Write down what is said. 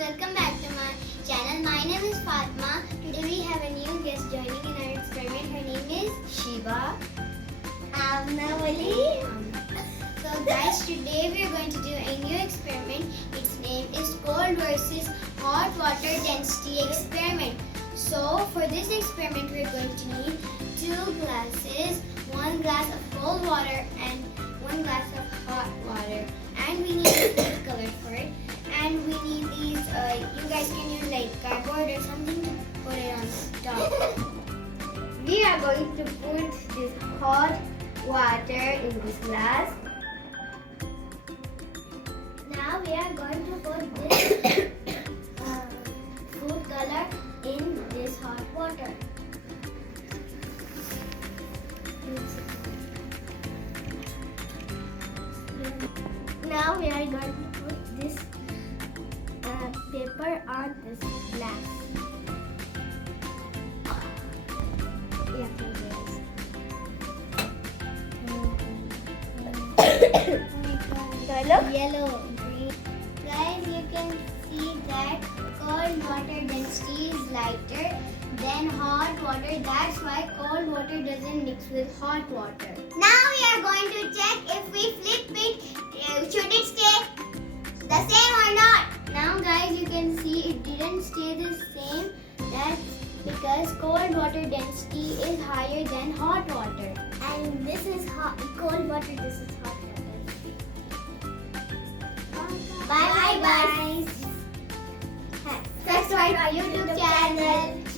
welcome back to my channel. My name is Fatmah. Today we have a new guest joining in our experiment. Her name is Shiva. Amnah. So guys, today we are going to do a new experiment. Its name is cold versus hot water density experiment. So for this experiment we are going to need 2 glasses, 1 glass of cold water and 1 glass of hot water. And we need food color for it. And we need these, you guys can use like cardboard or something to put it on top. We are going to put this hot water in this glass. Now we are going to put this food color in this hot water. Now we are going to put this paper on this glass. Yeah, look. Yellow, green. Guys, you can see that cold water density is lighter than hot water. That's why cold water doesn't mix with hot water. Now we are going to check if we flip it, should it stay the same or not? Now guys, you can see it didn't stay the same. That's because cold water density is higher than hot water. And this is cold water, this is hot water. Bye bye guys. Subscribe our YouTube channel.